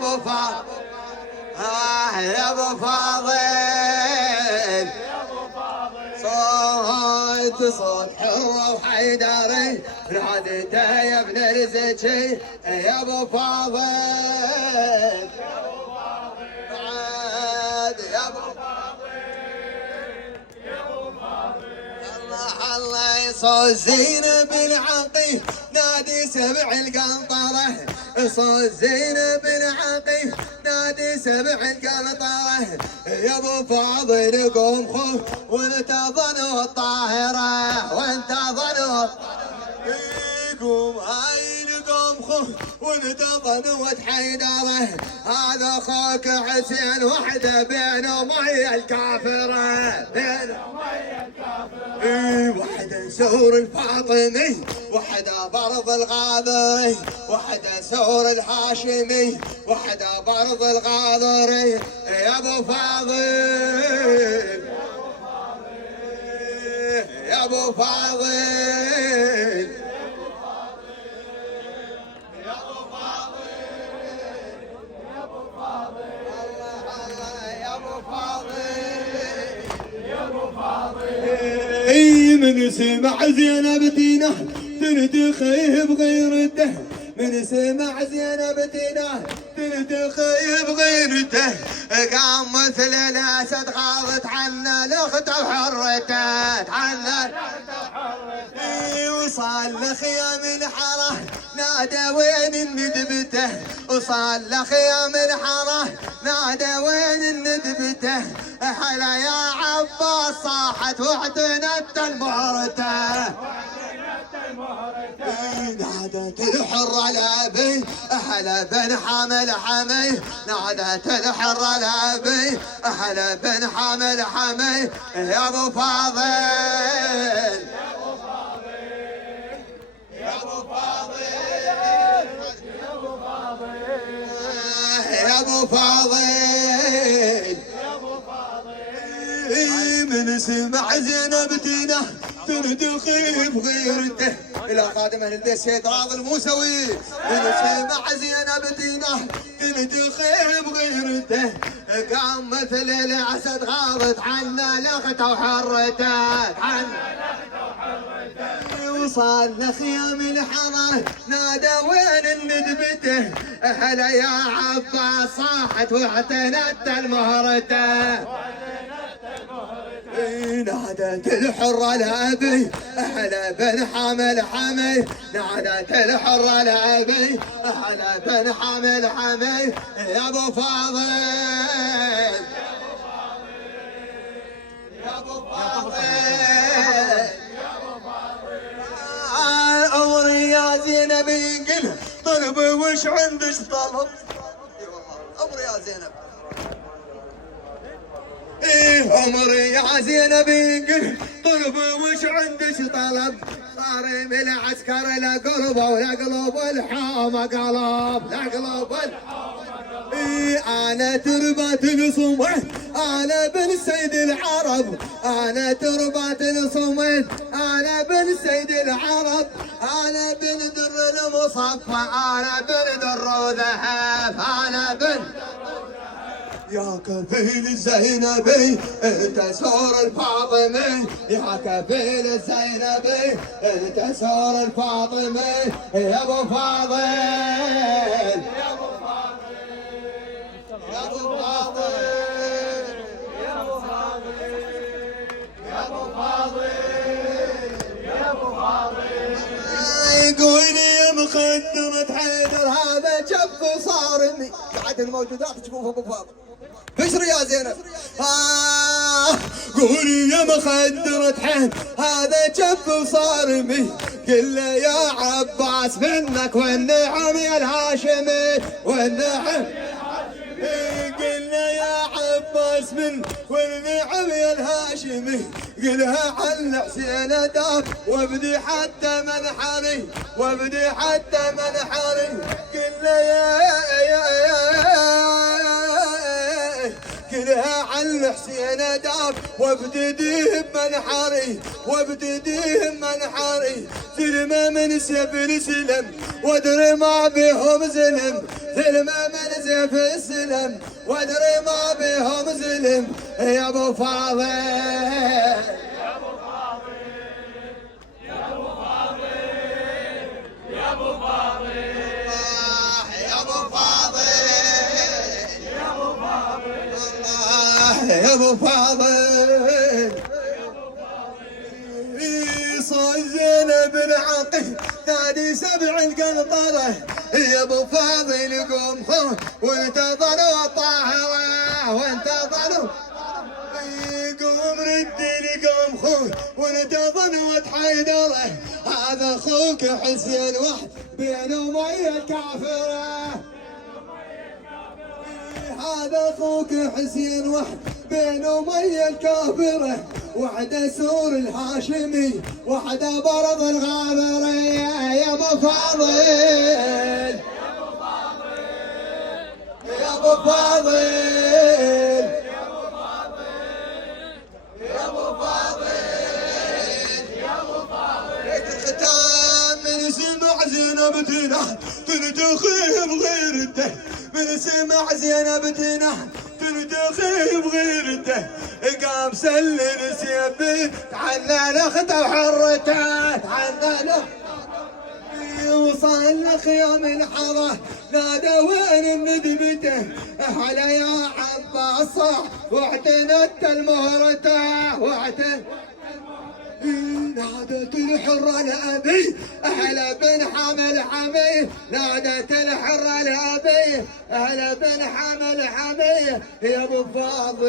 ابو فاضل يا ابو فاضل صوت حرة وحيدري ناديته يا ابن الزكي يا ابو فاضل بعد يا ابو الله صوت زينب العقيل نادي سبع القنطرة صوت زينب العقيل نادي سبع القنطرة يا ابو فاضل قوم خوف وانتظروا الطاهرة وانتظروا قوم هاي قوم خوف وانتظروا حيدرة هذا خوك حسين وحده بين مي الكافرة بين وحده سور الفاطمي وحده برض الغاضري وحده سور الهاشمي وحده برض الغاضري يا ابو فاضل يا ابو فاضل يا ابو فاضل يا ابو فاضل يا ابو فاضل من سمع زينب تينا تنتخي بغيرته من سمع زينب تينا تنتخي بغيرته قام مثل الاسد غاضت عنا الاخت وحرته عنا وصال لخيام الحاره نادى وين الندبته وصال لخيام الحاره نادى وين الندبته هلا يا عباس صاحت واعتنت المهرته نادت الحرة لابي أهلا بن حامل حمي نادت الحرة لابي أهلا بن حامل حمي يا ابو فاضل يا ابو فاضل يا ابو فاضل من سمع زينب تينا تنتخي بغيرته الى خادم اهل البيت سيد راضي الموسوي من سمع زينب تينا تنتخي بغيرته قام مثل الاسد غاضت عنا الاخت وحرته وصال لخيام الحرة نادى وين الندبته هلا يا عباس صاحت واعتنت المهرته نادت الحرة لابي أهلا بن حامل حمي نادت الحرة لابي أهلا بن حامل حمي يا ابو فاضل يا ابو فاضل عمري يا زينب ينقل طلب وش عندك طلب عمري يا زينب عمري يا زينب ينقل طلب وش عندك طلب صارم العسكر لا قلب ولا قلب الحامة قلب لا قلب انا تربة الصمت انا بن سيد العرب انا تربة الصمت انا بن سيد العرب انا بن در المصفى انا بن در وذهب انا بن يا كفيل الزينبي انت سور الفاطمي يا كفيل الزينبي انت سور الفاطمي يا ابو فاضل يا ابو فاضل يا ابو فاضل يا ابو فاضل يا ابو فاضل يا ابو فاضل يقول يا مخدرة حيدر هذا جف صارمي قاعد الموجودات تشوف ابو فاضل بشر يا زينب قولي يا مخدرة حين هذا جف وصارمي قل له يا عباس منك والنعم يا الهاشمي والنعم قل له يا عباس من والنعم يا الهاشمي قلها عن حسين داف وابدي حتى منحري وابدي حتى منحري قل له يا كلها عن حسين داف وابتديه بمنحري وابتديه بمنحري سلمة من سبل سلم وادري ما بهم ظلم ظلم من زيف السلم وادري ما بهم ظلم يا ابو فاضل يا ابو فاضل يا ابو فاضل يا ابو فاضل يا ابو فاضل يا ابو فاضل الله يا ابو فاضل صوت زينب العقيل نادي سبع القنطرة يا ابو فاضل قوم خو وانتظروا الطاهرة وانتظروا قوم ردي قوم خو وانتظروا حيدره هذا اخوك حسين واحد بين امي الكافرة هذا اخوك حسين واحد بين امي الكافرة وحده سور الهاشمي وحده برض الغابري يا ابو فاضل يا ابو فاضل يا ابو فاضل يا ابو فاضل يا ابو فاضل بيت الختام من سمع زينب تنح تنتخي بغيرته من سمع زينب تنح تنتخي بغيرته قام سلل سيبي عنا الاخته وحرته عنا له وصل لك يوم الحظه نادى وين ندبته احلى يا عباس صح واعتنت المهرته واعتنت نادت الحرة لأبي أهلا بن حمل حمي نادت الحرة لأبي أهلا بن حمل حمي يا ابو فاضل